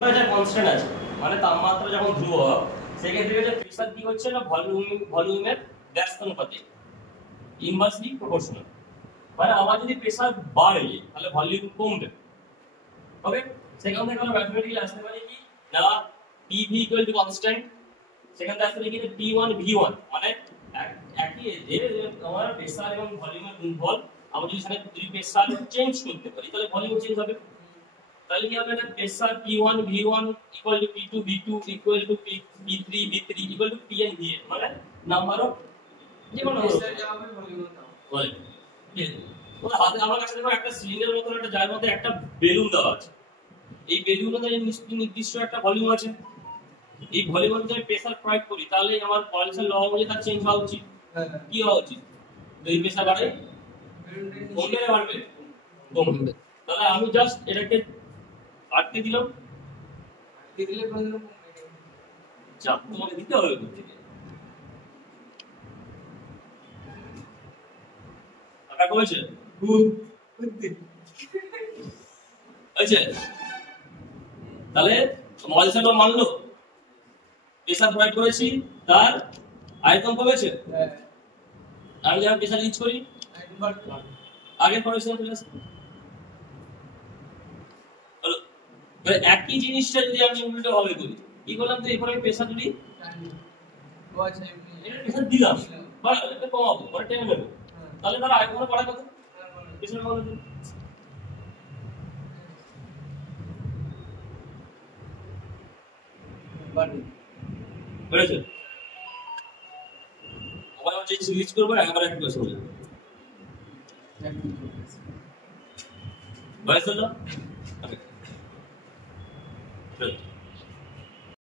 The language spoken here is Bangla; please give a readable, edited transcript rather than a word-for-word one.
কনস্ট্যান্ট আছে মানে তাপমাত্রা যখন ধ্রুবক সেক্ষেত্রে যে প্রেসার কি হচ্ছে না ভলিউমের ব্যস্তানুপাতে ইনভার্সলি প্রপোর্শনাল। মানে আমার যদি প্রেসার বাড়ে তাহলে ভলিউম কমবে। ওকে, সেখান থেকে আমরা ম্যাথমেটিক্যালি আসতে পারি কি না PV কনস্ট্যান্ট, সেখান থেকে আসতে পারি কি P1 V1 মানে একই যে আমার প্রেসার এবং ভলিউমের গুণফল। আমরা যদি সেখানে দুই প্রেসার চেঞ্জ করতে পারি তাহলে ভলিউম চেঞ্জ হবে। তাহলে কি হবে না pressure P1 V1 equal to P2 V2 equal to P3 V3 equal to Pn Vn মানে নাম্বার অফ যে কোনো প্রেসার যা হবে ভলিউম দাও বলে। তো হাতে আমার কাছে দেখো একটা সিলিন্ডারের মতো একটা যার মধ্যে একটা বেলুন দেওয়া আছে। এই বেলুনের মধ্যে নির্দিষ্ট একটা ভলিউম আছে। এই ভলিউমের যদি প্রেসার প্রয়োগ করি তাহলে আমার পলিসের ল অনুযায়ী তার চেঞ্জ হওয়া উচিত। কি হওয়া উচিত? তো এই প্রেসার বাড়ে কমবে না বাড়বে? কমবে। তাহলে আমি জাস্ট এটাকে আটকে দিলাম, আটকে দিলে প্রয়োজন চাপ তোমাকে দিতে হবে কোথা থেকে? আটা কমেছে আচ্ছা, তাহলে মলিকুলার ল মানলো, প্রেসার প্রয়োগ করেছি তার আয়তন কমেছে। আমি যখন প্রেসার ইউজ করি আগে পড়েছিলাম চলে আসে হলো। একই জিনিসটা যদি আমি উল্টো ভাবে করি কি করলাম, তো এরপরে আমি প্রেসার যদি প্রেসার দিলাম এটা কমাবো পরে টেনে নেবো, তাহলে তার আয়তন বাড়া কত? প্রেসার কমানো বুঝেছো? আবার যে সিরিজ করবো একবার একটু বসে বলে বয়স হলো।